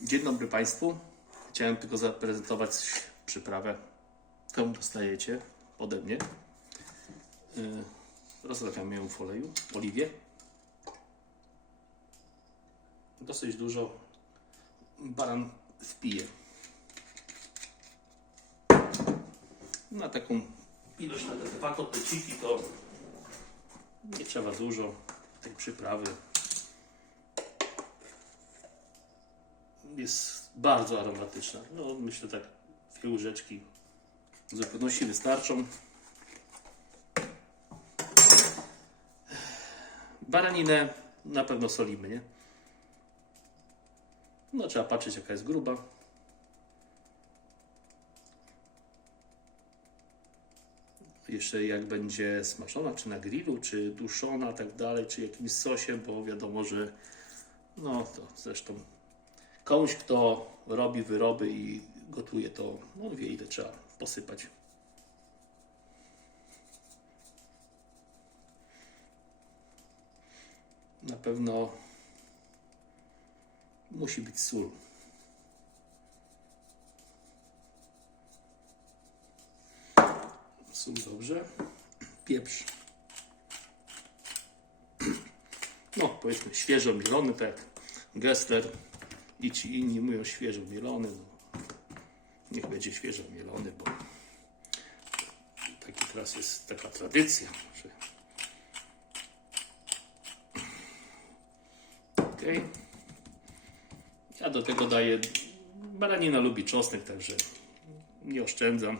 Dzień dobry Państwu. Chciałem tylko zaprezentować przyprawę, którą dostajecie ode mnie. Yy, Rozlepiam ją w oleju, oliwie. Dosyć dużo baran wpije. Na taką ilość, na te dwa kotleciki to nie trzeba dużo tej przyprawy. Jest bardzo aromatyczna. No, myślę tak, dwie łyżeczki w zupełności wystarczą. Baraninę na pewno solimy, nie? No trzeba patrzeć jaka jest gruba. Jeszcze jak będzie smażona, czy na grillu, czy duszona, tak dalej, czy jakimś sosiem, bo wiadomo, że no to zresztą komuś, kto robi wyroby i gotuje, to on wie, ile trzeba posypać. Na pewno musi być sól. Sól dobrze. Pieprz. No, powiedzmy świeżo mielony, tak jak Gessler i ci inni mówią świeżo mielony. No, niech będzie świeżo mielony, bo taki teraz jest taka tradycja. Że... Ja do tego daję. Baranina lubi czosnek, także nie oszczędzam.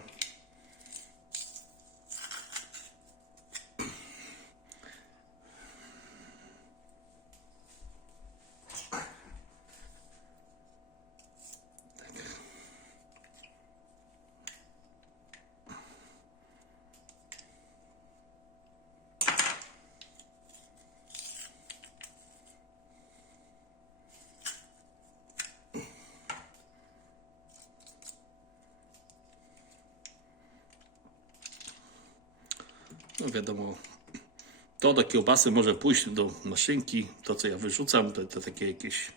No wiadomo, to do kiełbasy może pójść do maszynki. To, co ja wyrzucam, to, to takie jakieś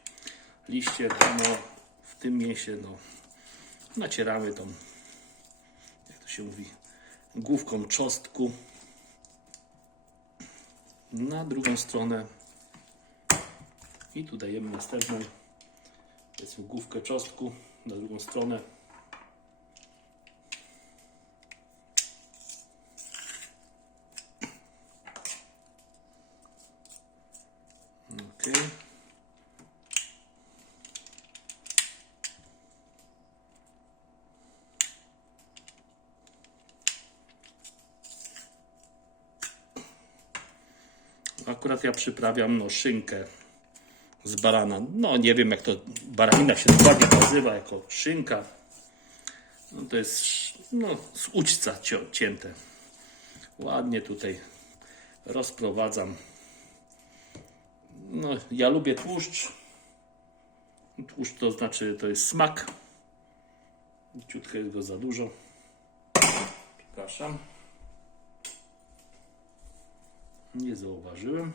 liście. No, w tym mięsie no, nacieramy tą, jak to się mówi, główką czosnku. Na drugą stronę i tu dajemy następną, powiedzmy, główkę czosnku na drugą stronę. Okay. Akurat ja przyprawiam no, szynkę z barana. No nie wiem jak to baranina się dokładnie nazywa jako szynka. No to jest no, z ućca cięte. Ładnie tutaj rozprowadzam. No, ja lubię tłuszcz. Tłuszcz to znaczy, to jest smak. Ciutkę jest go za dużo. Przepraszam. Nie zauważyłem.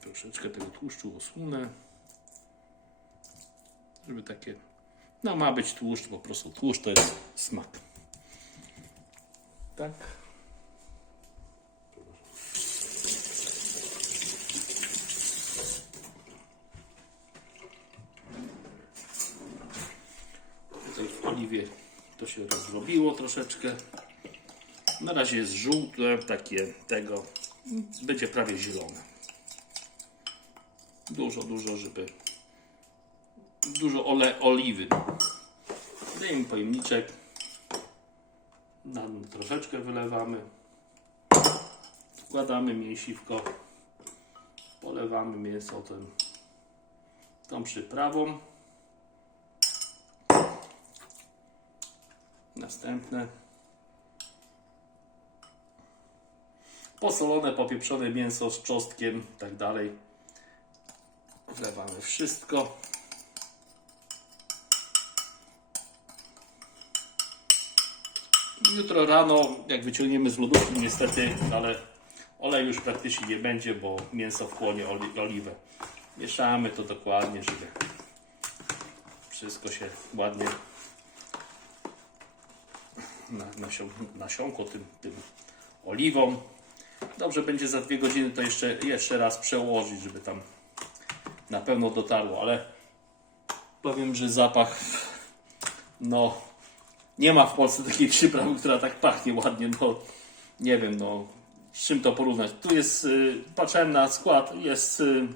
Troszeczkę tego tłuszczu osunę żeby takie, no ma być tłuszcz, po prostu tłuszcz to jest smak. Tak. Tutaj w oliwie to się rozrobiło troszeczkę. Na razie jest żółte, takie tego, będzie prawie zielone. Dużo, dużo, żeby dużo ole, oliwy. Dajemy pojemniczek. Na troszeczkę wylewamy. Wkładamy mięsiwko. Polewamy mięso tym, tą przyprawą. Następne. Posolone, popieprzone mięso z czosnkiem, tak dalej. Wlewamy wszystko. Jutro rano, jak wyciągniemy z lodówki, niestety, ale oleju już praktycznie nie będzie, bo mięso wchłonie oli- oliwę. Mieszamy to dokładnie, żeby wszystko się ładnie na, nasią, nasiąkło tym, tym oliwą. Dobrze będzie za dwie godziny to jeszcze, jeszcze raz przełożyć, żeby tam na pewno dotarło, ale powiem, że zapach no nie ma w Polsce takiej przyprawy, która tak pachnie ładnie, no nie wiem, no z czym to porównać. Tu jest, y, patrzyłem na skład, jest y,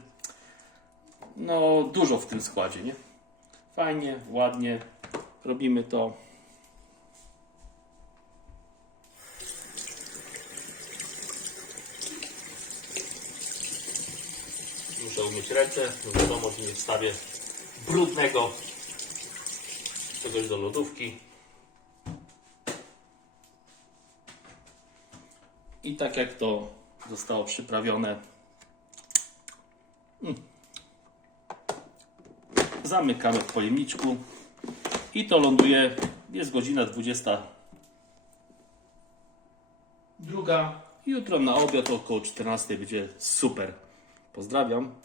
no dużo w tym składzie, nie? Fajnie, ładnie, robimy to. Muszę umyć ręce, no wiadomo, że nie wstawię brudnego czegoś do lodówki. I tak jak to zostało przyprawione, mm, zamykamy w pojemniczku i to ląduje, jest godzina 20. Druga. Jutro na obiad około 14 będzie super. Pozdrawiam.